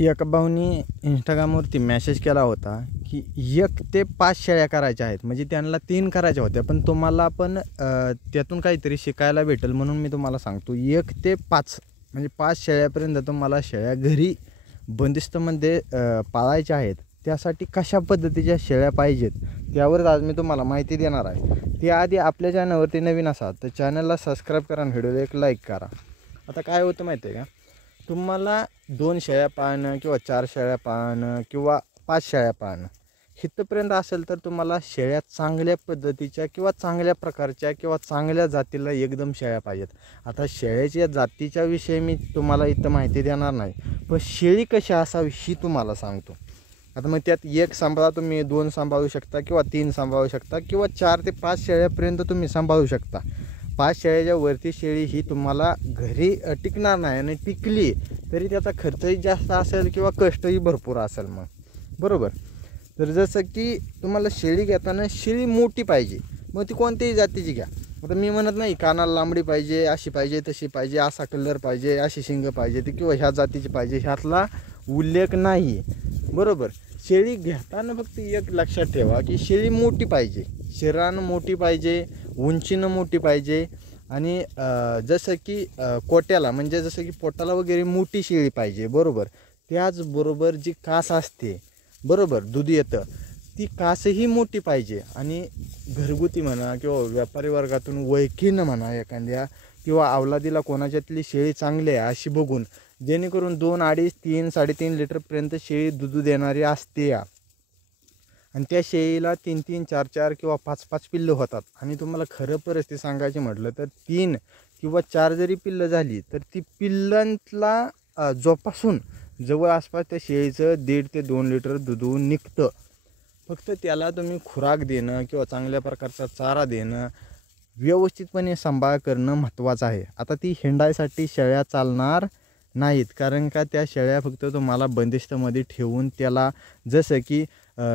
एका भाऊनी इंस्टाग्रामवरती मेसेज केला होता की 1 ते 5 शेळ्या करायच्या आहेत. म्हणजे त्यांना 3 करायच्या होत्या, पण तुम्हाला पण त्यातून काहीतरी शिकायला भेटेल म्हणून मी तुम्हाला सांगतो. 1 ते 5 म्हणजे 5 शेळ्यापर्यंत तुम्हाला शेळ्या घरी बंदिस्तमध्ये पाळायच्या आहेत. त्यासाठी कशा पद्धतीच्या शेळ्या पाहिजेत त्यावरच आज मी तुम्हाला माहिती देणार आहे. त्याआधी आपल्या चॅनलवरती नवीन असाल तर चॅनलला सबस्क्राईब करा आणि व्हिडिओला एक लाईक करा. आता काय होतं माहिती आहे का, तुम्हाला 2 शेळ्या पाळणं किंवा 4 शेळ्या पाळणं किंवा 5 शेळ्या पाळणं इथपर्यंत असेल तर तुम्हाला शेळ्या चांगल्या पद्धतीच्या किंवा चांगल्या प्रकारच्या किंवा चांगल्या जातीला एकदम शेळ्या पाहिजेत. आता शेळ्याच्या जातीच्या विषयी मी तुम्हाला इथं माहिती देणार नाही, पण शेळी कशी असावी ही तुम्हाला सांगतो. आता मग त्यात 1 सांभाळा तुम्ही, 2 सांभाळू शकता किंवा 3 सांभाळू शकता किंवा 4 ते 5 शेळ्यापर्यंत तुम्ही सांभाळू शकता. 5 शेळ्याच्या वरती शेळी ही तुम्हाला घरी टिकणार नाही, आणि टिकली तरी त्याचा खर्चही जास्त असेल किंवा कष्टही भरपूर असेल मग, बरोबर. तर जसं की तुम्हाला शेळी घेताना शेळी मोठी पाहिजे, मग ती कोणत्याही जातीची घ्या. आता मी म्हणत नाही कानाला लांबडी पाहिजे, अशी पाहिजे, तशी पाहिजे, असा कलर पाहिजे, अशी शिंग पाहिजे ती किंवा ह्या जातीची पाहिजे, ह्यातला उल्लेख नाही, बरोबर. शेळी घेताना फक्त एक लक्षात ठेवा की शेळी मोठी पाहिजे, शरीरानं मोठी पाहिजे, उंचीनं मोठी पाहिजे, आणि जसं की कोट्याला म्हणजे जसं की पोटाला वगैरे मोठी शेळी पाहिजे, बरोबर. त्याचबरोबर जी कास असते, बरोबर, दूध येतं, ती कासही मोठी पाहिजे. आणि घरगुती म्हणा किंवा व्यापारी वर्गातून वळखीनं म्हणा एखाद्या किंवा अवलादीला कोणाच्यातली शेळी चांगली आहे अशी बघून, जेणेकरून 2, 2.5, 3, 3.5 लिटरपर्यंत शेळी दूध देणारी असते या. आणि त्या शेळीला 3-3, 4-4 किंवा 5-5 पिल्लं होतात. आणि तुम्हाला खरं परिस्थिती सांगायची म्हटलं तर 3 किंवा 4 जरी पिल्लं झाली तर ती पिल्लांतला जोपासून जवळ आसपास त्या शेळीचं 1.5 ते 2 लिटर दूध निघतं. फक्त त्याला तुम्ही खुराक देणं किंवा चांगल्या प्रकारचा चारा देणं, व्यवस्थितपणे सांभाळ करणं महत्त्वाचं आहे. आता ती हिंडायसाठी शेळ्या चालणार नाहीत, कारण का त्या शेळ्या फक्त तुम्हाला बंदिस्तमध्ये ठेवून त्याला जसं की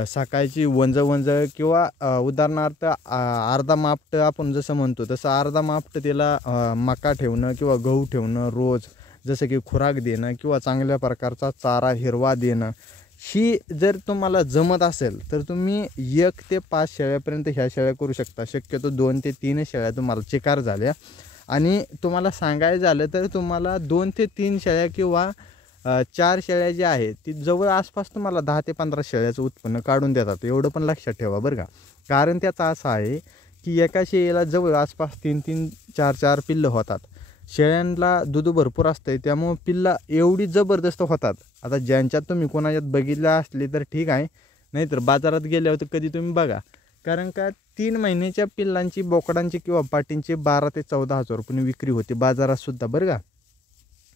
सकाळची वंज किंवा उदाहरणार्थ अर्धा मापट आपण जसं म्हणतो तसं अर्धा मापट त्याला मका ठेवणं किंवा गहू ठेवणं रोज, जसं की खुराक देणं किंवा चांगल्या प्रकारचा चारा हिरवा देणं, ही जर तुम्हाला जमत असेल तर तुम्ही 1 ते 5 शेळ्यापर्यंत ह्या शेळ्या करू शकता. शक्यतो 2 ते 3 शेळ्या तुम्हाला चिकार झाल्या. आणि तुम्हाला सांगायचं झालं तर तुम्हाला 2 ते 3 शेळ्या किंवा 4 शेळ्या ज्या आहेत ती जवळ आसपास तुम्हाला 10 ते 15 शेळ्याचं उत्पन्न काढून देतात. एवढं पण लक्षात ठेवा बरं का. कारण त्याचं असं आहे की एका शेळीला जवळ आसपास 3-3, 4-4 पिल्लं होतात. शेळ्यांना दूध भरपूर असतं, त्यामुळं पिल्ला एवढी जबरदस्त होतात. आता ज्यांच्यात तुम्ही कोणाच्यात बघितल्या असली तर ठीक आहे, नाहीतर बाजारात गेल्यावर तर कधी तुम्ही बघा. कारण का 3 महिन्याच्या पिल्लांची, बोकडांची किंवा पाटींची 12 ते 14 हजार रुपये विक्री होते बाजारातसुद्धा, बरं का.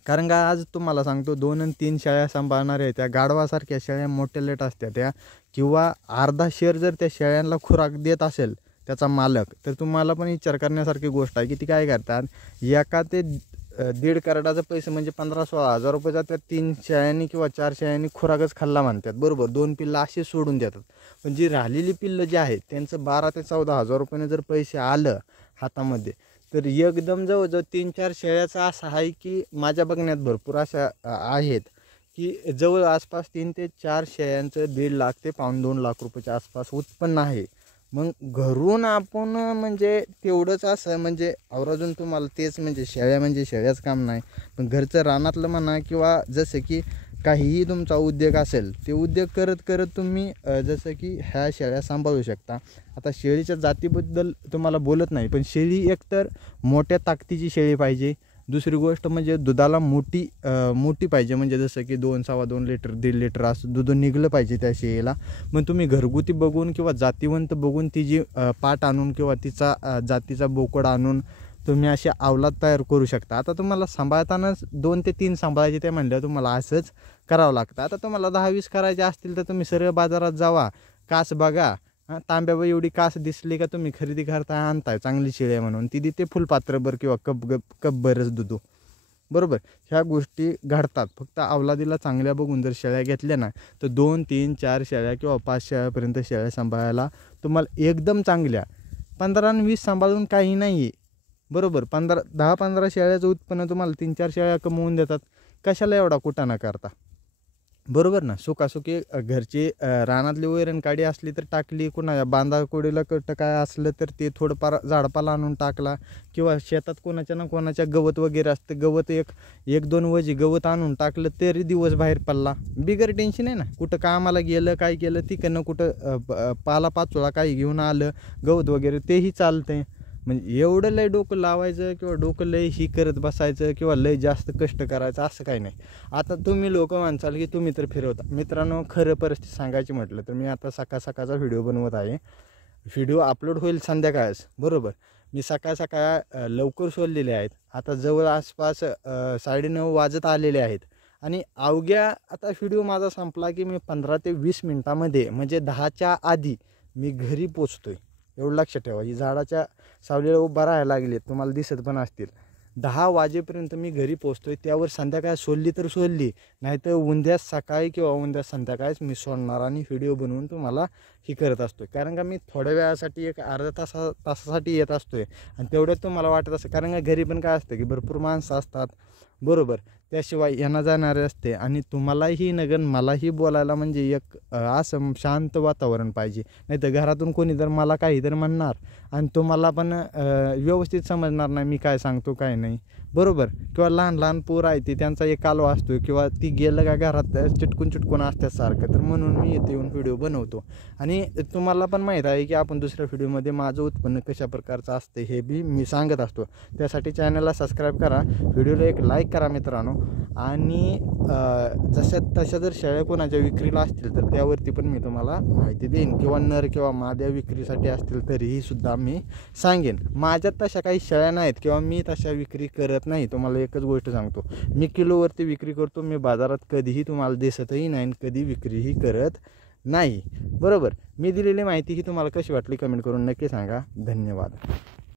कारण का आज तुम्हाला सांगतो 2 आणि 3 शेळ्या सांभाळणाऱ्या त्या गाढवासारख्या शेळ्या मोठ्या लेट असत्या त्या, किंवा अर्धा शेर जर त्या शेळ्यांना खुराक देत असेल त्याचा मालक, तर तुम्हाला पण विचार करण्यासारखी गोष्ट आहे की ती काय करतात. 1 ते 1.5 करडाचे पैसे म्हणजे 15-16 हजार रुपये जातात 3 शेळ्यांनी किंवा 4 शेळ्यांनी खुराकच खाल्ला म्हणतात, बरोबर. 2 पिल्लं अशी सोडून देतात. पण जी राहिलेली पिल्लं जी आहेत त्यांचं 12 ते 14 हजार रुपयाने जर पैसे आलं हातामध्ये, तर एकदम जवळजवळ 3-4 शेळ्याचा असं आहे की माझ्या बघण्यात भरपूर अशा आहेत की जवळ आसपास 3 ते 4 शेळ्यांचं 1.5 लाख ते $1.5-2 लाख रुपयाच्या आसपास उत्पन्न आहे. मग घरून आपण म्हणजे तेवढंच असं म्हणजे आवर्जून तुम्हाला तेच म्हणजे शेळ्या म्हणजे शेळ्याच काम नाही, पण घरचं रानातलं म्हणा किंवा जसं की काहीही तुमचा उद्योग असेल ते उद्योग करत करत तुम्ही जसं की ह्या शेळ्या सांभाळू शकता. आता शेळीच्या जातीबद्दल तुम्हाला बोलत नाही, पण शेळी एकतर मोठ्या ताकदीची शेळी पाहिजे. दुसरी गोष्ट म्हणजे दुधाला मोठी पाहिजे, म्हणजे जसं की 2-2.25 लिटर 1.5 लिटर असं दूध निघलं पाहिजे त्या शेळीला. मग तुम्ही घरगुती बघून किंवा जातीवंत बघून तिची पाट आणून किंवा तिचा जातीचा बोकड आणून तुम्ही असे अवलाद तयार करू शकता. आता तुम्हाला सांभाळतानाच 2 ते 3 सांभाळायचे ते म्हणल्यावर तुम्हाला असंच करावं लागतं. आता तुम्हाला 10-20 करायचे असतील तर तुम्ही सरळ बाजारात जावा, कास बघा, तांब्यावर एवढी कास दिसली का तुम्ही खरेदी करताय, आणताय चांगली शेळी आहे म्हणून, ती देते फुलपात्रभर किंवा कपभरच दूध, बरोबर. ह्या गोष्टी घडतात. फक्त अवलादीला चांगल्या बघून जर शेळ्या घेतल्या ना तर 2, 3, 4 शेळ्या किंवा 5 शेळ्यापर्यंत शेळ्या सांभाळायला तुम्हाला एकदम चांगल्या. 15 आणि 20 सांभाळून काही नाही आहे, बरोबर. 10-15 शेळ्याचं उत्पन्न तुम्हाला 3-4 शेळ्या कमवून देतात. कशाला एवढा कुटाणा करता. बरोबर ना. सुखासुखी घरची रानातली वैरणकाडी असली तर टाकली, कुणा बांधाकोडीला कट काय असलं तर ते थोडंफार झाडपाला आणून टाकला, किंवा शेतात कोणाच्या ना कोणाच्या गवत वगैरे असतं, गवत एक दोन वजी गवत आणून टाकलं तरी दिवस बाहेर पडला, बिगर टेन्शन आहे ना. कुठं कामाला गेलं, काय केलं तिकडनं कुठं पालापाचोळा काही घेऊन आलं, गवत वगैरे तेही चालतंय. म्हणजे एवढं लय डोकं लावायचं किंवा डोकं लय ही करत बसायचं किंवा लय जास्त कष्ट करायचं असं काही नाही. आता तुम्ही लोक म्हणसाल की तुम्ही तर फिरवता. मित्रांनो, खरं परिस्थिती सांगायची म्हटलं तर मी आता सकाळचा व्हिडिओ बनवत आहे. व्हिडिओ अपलोड होईल संध्याकाळच, बरोबर. मी सकाळ लवकर सोडलेले आहेत. आता जवळ आसपास 9:30 वाजत आलेले आहेत. आणि अवघ्या आता व्हिडिओ माझा संपला की मी 15 ते 20 मिनटामध्ये म्हणजे 10च्या आधी मी घरी पोचतोय. एवढं लक्षात ठेवा. ही झाडाच्या सावलीला उभा राहायला लागली, तुम्हाला दिसत पण असतील. 10 वाजेपर्यंत मी घरी पोचतोय. त्यावर संध्याकाळ सोडली तर सोडली, नाहीतर उद्या सकाळी किंवा उद्या संध्याकाळीच मी सोडणार आणि व्हिडिओ बनवून तुम्हाला ही करत असतो. कारण का मी थोड्या वेळासाठी एक अर्धा तासासाठी येत असतोय आणि तेवढ्यात तुम्हाला वाटत असतं. कारण का घरी पण काय असतं की भरपूर माणसं असतात, बरोबर. त्याशिवाय येणं जाणारे असते आणि तुम्हालाही नगन मलाही बोलायला म्हणजे एक असं शांत वातावरण पाहिजे. नाही तर घरातून कोणी जर मला काहीतरी म्हणणार आणि तुम्हाला पण व्यवस्थित समजणार नाही मी काय सांगतो काय नाही, बरोबर. किंवा लहान पोरं आहे ती, त्यांचा एक कालवा असतो किंवा ती गेलं का घरात चिटकून असतात सारखं. तर म्हणून मी इथे येऊन व्हिडिओ बनवतो. आणि तुम्हाला पण माहीत आहे की आपण दुसऱ्या व्हिडिओमध्ये माझं उत्पन्न कशा प्रकारचं असते हे बी मी सांगत असतो. त्यासाठी चॅनलला सबस्क्राईब करा, व्हिडिओला एक लाईक करा मित्रांनो. आणि तशा जर शेळ्या कोणाच्या विक्रीला असतील तर त्यावरती पण मी तुम्हाला माहिती देईन, किंवा नर किंवा माद्या विक्रीसाठी असतील तरीही सुद्धा मी सांगेन. माझ्यात तशा काही शेळ्या नाहीत किंवा मी तशा विक्री करत नाही. तुम्हाला एकच गोष्ट सांगतो, मी किलोवरती विक्री करतो. मी बाजारात कधीही तुम्हाला दिसतही नाही आणि कधी विक्रीही करत नाही, बरोबर. मी दिलेली माहिती ही तुम्हाला कशी वाटली कमेंट करून नक्की सांगा. धन्यवाद.